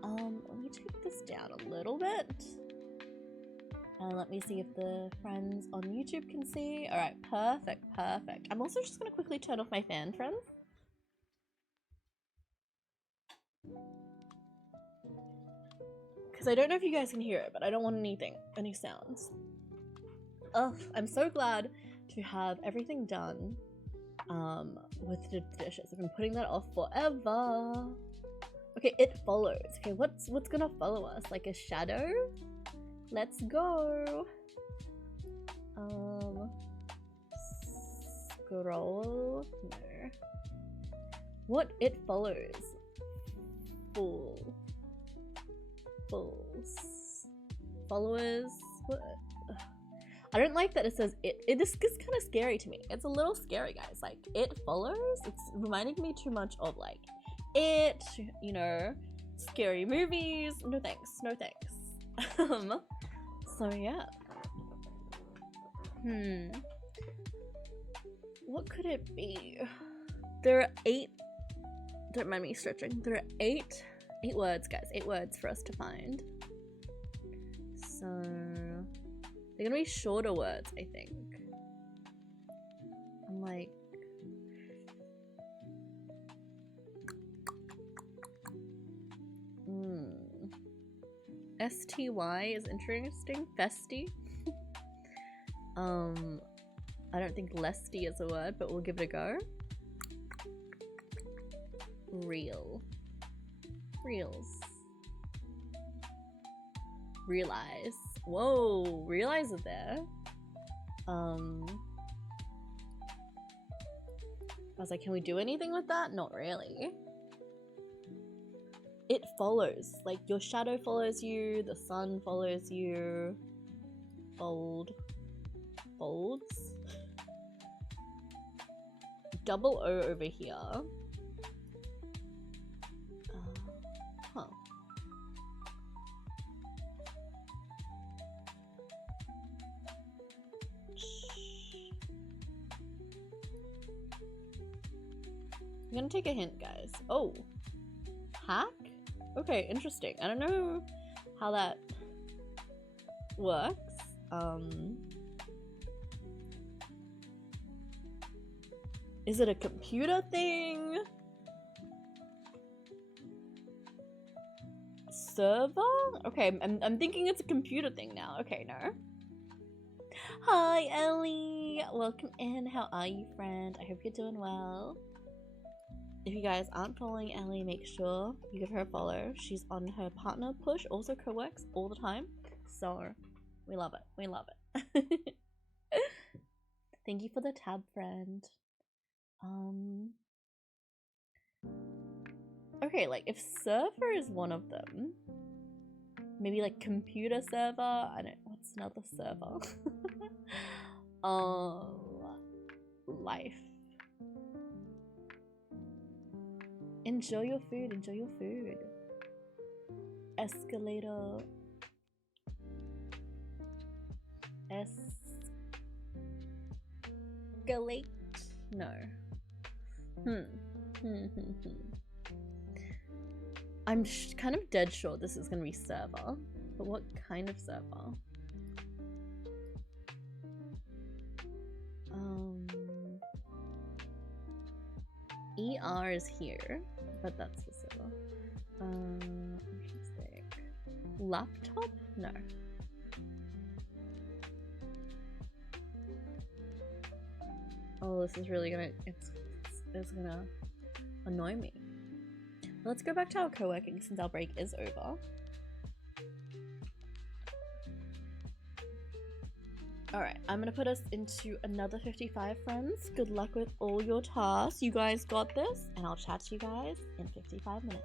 Let me take this down a little bit. And let me see if the friends on YouTube can see. Alright, perfect, perfect. I'm also just gonna quickly turn off my fan, friends. Because I don't know if you guys can hear it, but I don't want any sounds. Ugh, I'm so glad to have everything done with the dishes. I've been putting that off forever. Okay, It Follows. Okay, what's gonna follow us? Like a shadow? Let's go. Scroll. No. What It Follows? Fools. Followers. What? I don't like that it says it. This is kind of scary to me. It's a little scary, guys. Like, It Follows? It's reminding me too much of, like, It, you know, scary movies. No thanks. No thanks. So, yeah. What could it be? There are 8... Don't mind me stretching. There are 8 words, guys. 8 words for us to find. So... they're gonna be shorter words, I think. I'm like... STY is interesting. Festy. I don't think lesty is a word, but we'll give it a go. Reels. Realize. Whoa, realize it there. I was like, can we do anything with that? Not really. It follows. Like, your shadow follows you, the sun follows you. Folds. Double O over here. Huh. I'm gonna take a hint, guys. Oh. Hack? Okay, interesting. I don't know how that works. Is it a computer thing? Server? Okay, I'm thinking it's a computer thing now. Okay, no. Hi, Ellie. Welcome in. How are you, friend? I hope you're doing well. If you guys aren't following Ellie, make sure you give her a follow. She's on her partner push, also co-works all the time. So, we love it. We love it. Thank you for the tab, friend. Okay, like, if server is one of them, maybe like computer server. I don't. What's another server? Life. Enjoy your food. Enjoy your food. Escalator. Escalate. No. I'm kind of dead sure this is gonna be server, but what kind of server? ER is here, but that's the server. Interesting. laptop? No. Oh, this is really gonna, it's gonna annoy me. Let's go back to our co-working since our break is over. Alright, I'm gonna put us into another 55 friends. Good luck with all your tasks. You guys got this, and I'll chat to you guys in 55 minutes.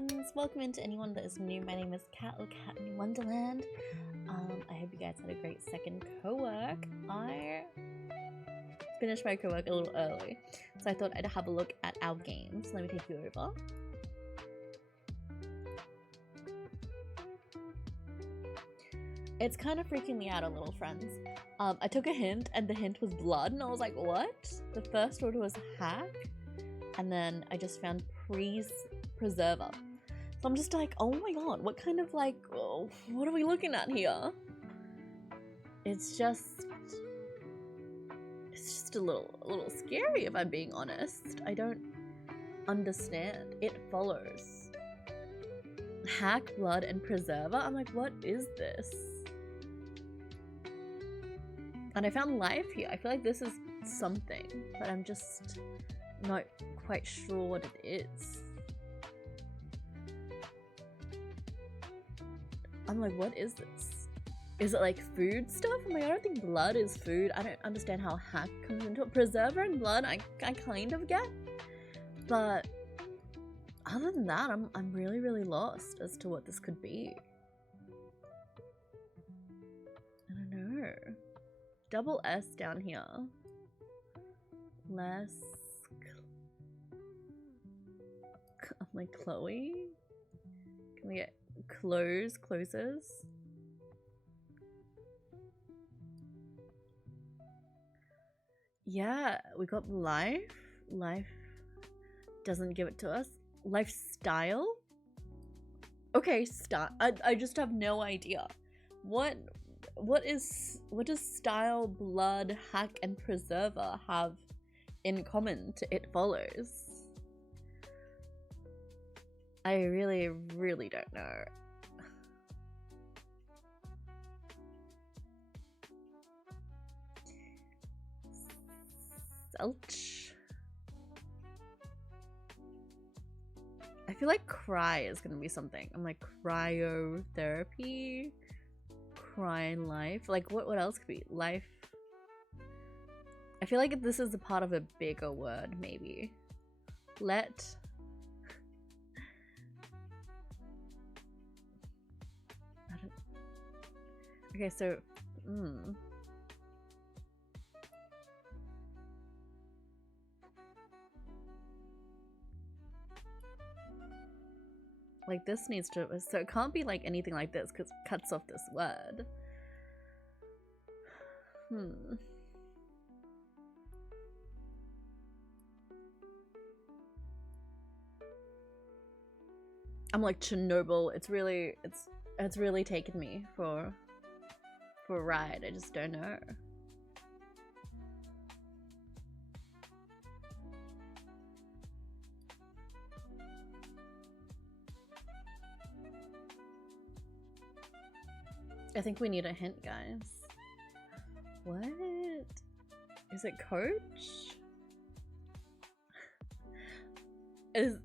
friends, welcome into anyone that is new. My name is Kat or Cat in Wonderland. I hope you guys had a great second co-work. I finished my co-work a little early, so I thought I'd have a look at our games. Let me take you over. It's kind of freaking me out a little, friends. I took a hint and the hint was blood and I was like, what? The first one was hack and then I just found preserver. So I'm just like, oh my god, what kind of like, oh, what are we looking at here? It's just a little scary if I'm being honest. I don't understand. It follows. Hack, blood, and preserver? I'm like, what is this? And I found life here. I feel like this is something, but I'm just not quite sure what it is. I'm like, what is this? Is it like food stuff? I'm like, I don't think blood is food. I don't understand how hack comes into it. Preserver and blood, I kind of get. But other than that, I'm really lost as to what this could be. I don't know. Double S down here. Less. I'm like, Chloe? Can we get closes? Yeah, we got life. Life doesn't give it to us. Lifestyle? Okay, I just have no idea. What does style, blood, hack, and preserver have in common to It Follows? I really don't know. Zelch. I feel like cry is gonna be something. I'm like cryotherapy, cry in life. Like what else could be life? I feel like this is a part of a bigger word, maybe. Let. I don't. Okay, so. Like this needs to, so it can't be like anything like this because it cuts off this word. I'm like Chernobyl. It's really taken me for a ride. I just don't know. I think we need a hint, guys. What? Is it coach?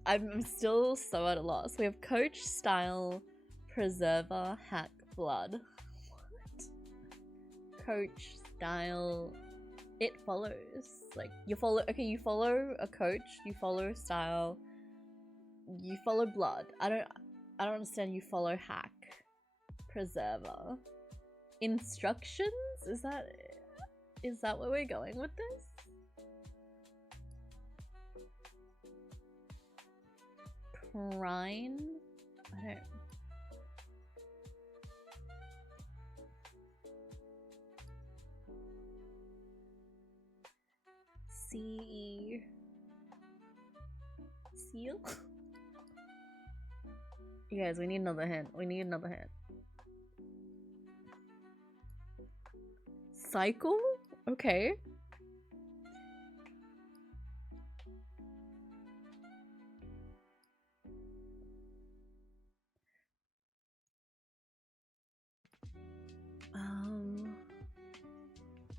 I'm still so at a loss. We have coach, style, preserver, hack, blood. What? Coach, style, It Follows. Like you follow a coach, you follow style, you follow blood. I don't understand. You follow hack. Preserver. Instructions? Is that where we're going with this? Prime? I don't. Seal? You guys, we need another hint. Cycle? Okay.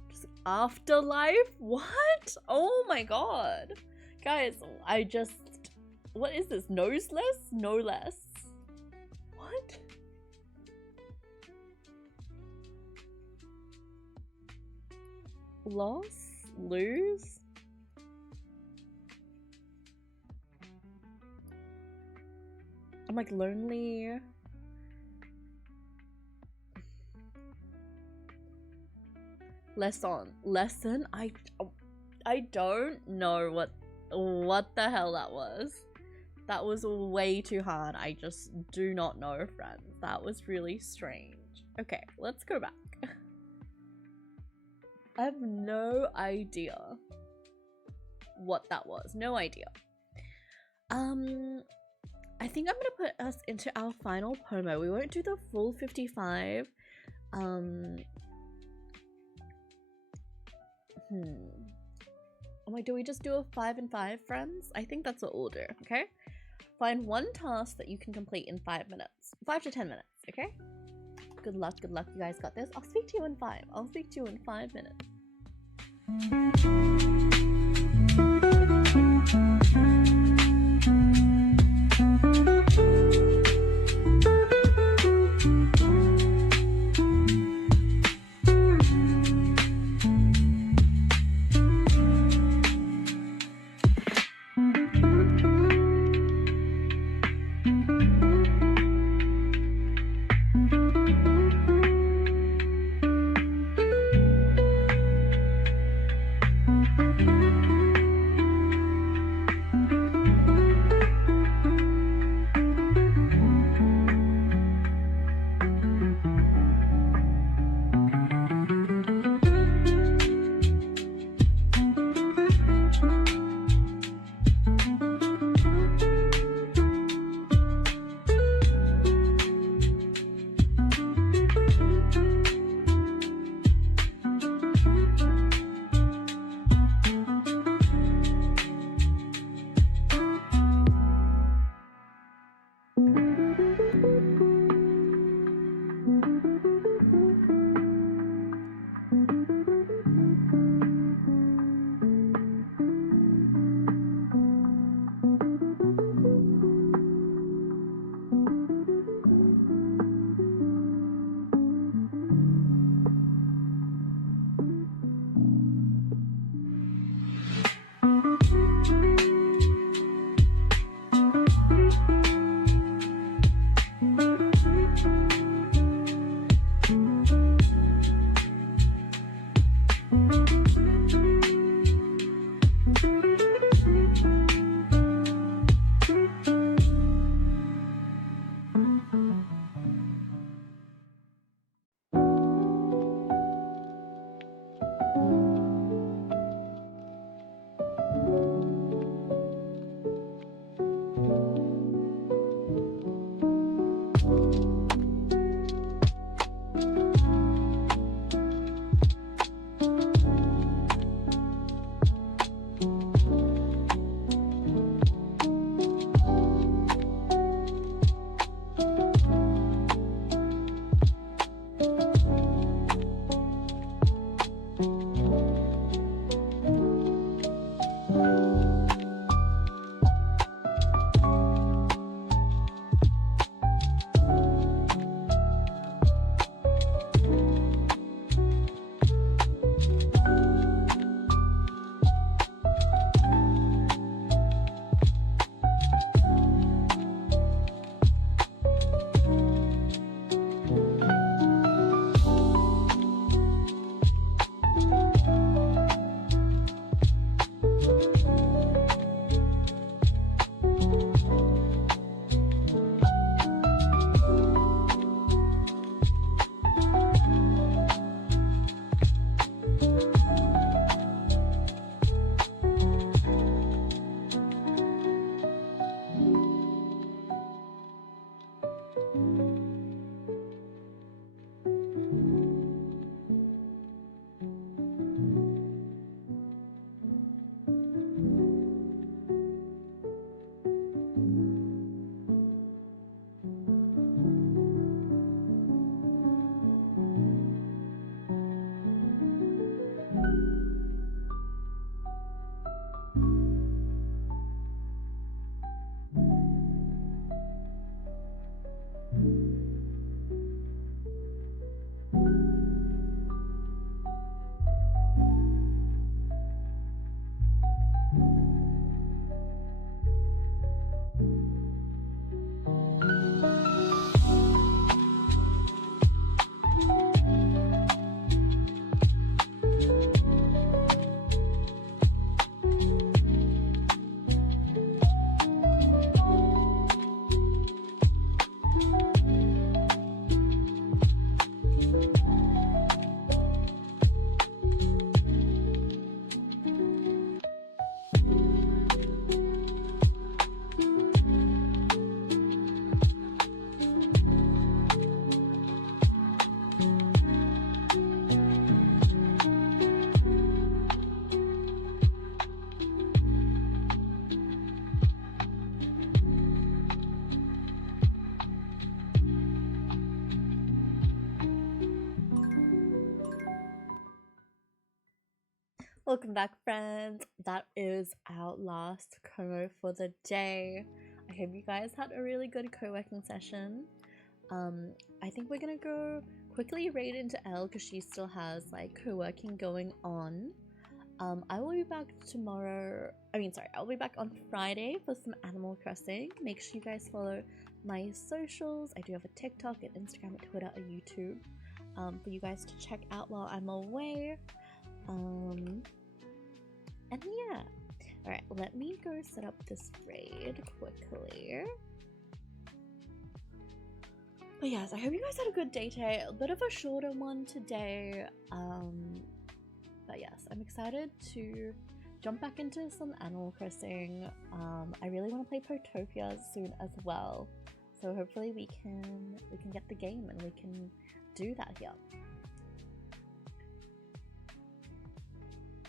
Just afterlife? What? Oh my god. Guys, what is this? Noseless? No less. What? Lose? I'm like lonely. Lesson? I don't know what the hell that was. That was way too hard. I just do not know, friends. That was really strange. Okay, let's go back. I have no idea what that was. No idea. I think I'm gonna put us into our final POMO. We won't do the full 55. Do we just do a 5 and 5, friends? I think that's what we'll do, okay? Find one task that you can complete in 5 minutes. 5 to 10 minutes, okay? Good luck, you guys got this. I'll speak to you in 5. I'll speak to you in 5 minutes. Welcome back, friends. That is our last co for the day. I hope you guys had a really good co-working session. I think we're gonna go quickly raid into Elle because she still has like co-working going on. I will be back tomorrow. I'll be back on Friday for some Animal Crossing. Make sure you guys follow my socials. I do have a TikTok, an Instagram, a Twitter, a YouTube for you guys to check out while I'm away. And yeah. Alright, let me go set up this raid quickly. But yes, I hope you guys had a good day today. A bit of a shorter one today. But yes, I'm excited to jump back into some Animal Crossing. I really want to play Protopia soon as well. So hopefully we can get the game and we can do that here.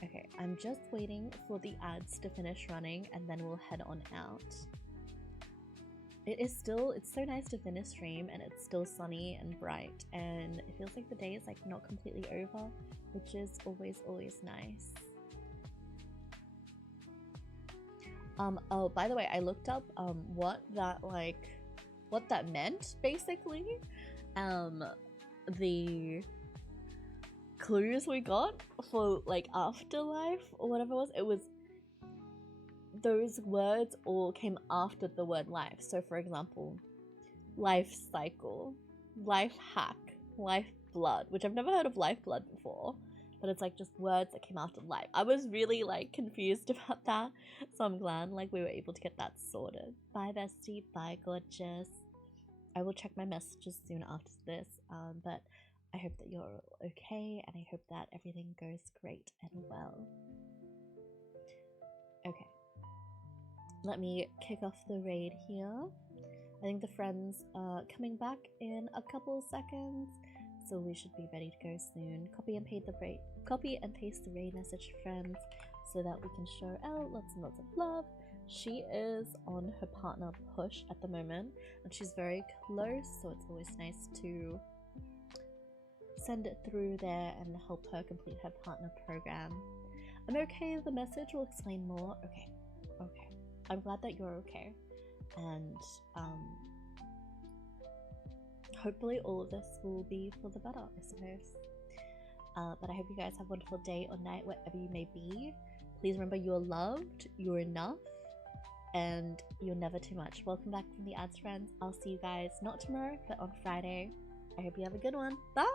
Okay, I'm just waiting for the ads to finish running and then we'll head on out. It's so nice to finish stream and it's still sunny and bright and it feels like the day is like not completely over, which is always nice. Oh, by the way, I looked up what that meant basically. The clues we got for like afterlife or whatever it was, those words all came after the word life. So for example, life cycle, life hack, life blood, which I've never heard of life blood before, but it's like just words that came after life. I was really like confused about that, so I'm glad like we were able to get that sorted. Bye bestie, bye gorgeous. I will check my messages soon after this, but I hope that you're okay and I hope that everything goes great and well. Okay, let me kick off the raid here. I think the friends are coming back in a couple seconds, so we should be ready to go soon. Copy and paste the raid message to friends so that we can show Elle lots and lots of love. She is on her partner push at the moment and she's very close, so it's always nice to send it through there and help her complete her partner program. I'm okay, the message will explain more. Okay. I'm glad that you're okay. And hopefully all of this will be for the better, I suppose. But I hope you guys have a wonderful day or night wherever you may be. Please remember you are loved, you're enough, and you're never too much. Welcome back from the ads, friends. I'll see you guys not tomorrow, but on Friday. I hope you have a good one. Bye!